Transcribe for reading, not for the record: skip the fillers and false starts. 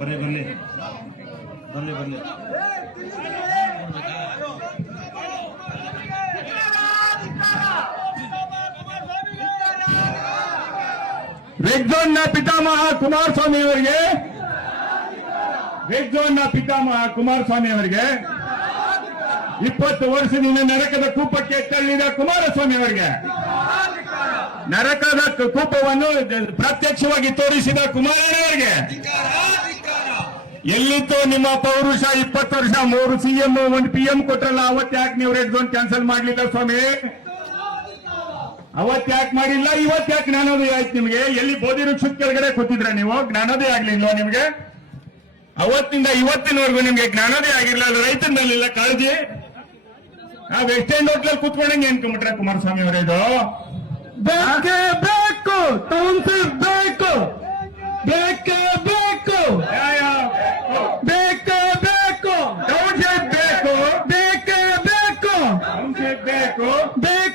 ಬರ್ಲಿ ಬರ್ಲಿ ಬರ್ಲಿ ಬರ್ಲಿ. ರೆಡ್ ಝೋನ್ ನ ಪಿತಾಮಹ ಕುಮಾರಸ್ವಾಮಿ ಅವರಿಗೆ, ರೆಡ್ ಝೋನ್ ನ ಪಿತಾಮಹ ಕುಮಾರಸ್ವಾಮಿ ಅವರಿಗೆ, 20 ವರ್ಷದಿಂದ ನರಕದ ಕೂಪಕ್ಕೆ ತಳ್ಳಿದ ಕುಮಾರಸ್ವಾಮಿ ಅವರಿಗೆ, ನರಕದ ಕೂಪವನ್ನು ಪ್ರತ್ಯಕ್ಷವಾಗಿ ತೋರಿಸಿದ ಕುಮಾರಣ್ಣವರಿಗೆ, ಎಲ್ಲಿತ್ತು ನಿಮ್ಮ ಪೌರುಷ? 20 ವರ್ಷ 3 CM 1 PM ಕೊಟ್ರಲ್ಲ, ಅವತ್ತು ಯಾಕೆ ನೀವು ರೆಡ್ ಝೋನ್ ಕ್ಯಾನ್ಸಲ್ ಮಾಡ್ಲಿಲ್ಲ ಸ್ವಾಮಿ? ಅವತ್ತು ಯಾಕೆ ಮಾಡಿಲ್ಲ? ಇವತ್ತು ಯಾಕೆ ಜ್ಞಾನೋದಯ ಆಯ್ತು ನಿಮಗೆ? ಎಲ್ಲಿ ಬೋಧಿ ವೃಕ್ಷದ ಕೆಳಗಡೆ ಕೂತಿದ್ರ ನೀವು? ಜ್ಞಾನೋದಯ ಆಗ್ಲಿಲ್ವಾ ನಿಮ್ಗೆ? ಅವತ್ತಿಂದ ಇವತ್ತಿನವರೆಗೂ ನಿಮ್ಗೆ ಜ್ಞಾನೋದಯ ಆಗಿರ್ಲಿಲ್ಲ, ರೈತರ ಮೇಲಿಲ್ಲ ಕಾಳಜಿ. ನಾವು ವೆಸ್ಟ್ ಎಂಡ್ ಹೋಟ್ಲಲ್ಲಿ ಕೂತ್ಕೊಂಡಂಗೆ ಅನ್ಕೊಂಡ್ಬಿಟ್ರೆ ಕುಮಾರಸ್ವಾಮಿ ಅವರೇ, ಇದು ಬೇಕೇ ಬೇಕು, ಟೌನ್ಶಿಪ್ ಬೇಕು, ಬೇಕೇ ಬೇಕು, ಬೇಕೇ ಬೇಕು, ಟೌನ್ಶಿಪ್ ಬೇಕು, ಬೇಕೇ ಬೇಕು, ಟೌನ್ಶಿಪ್ ಬೇಕು, ಬೇಕೇ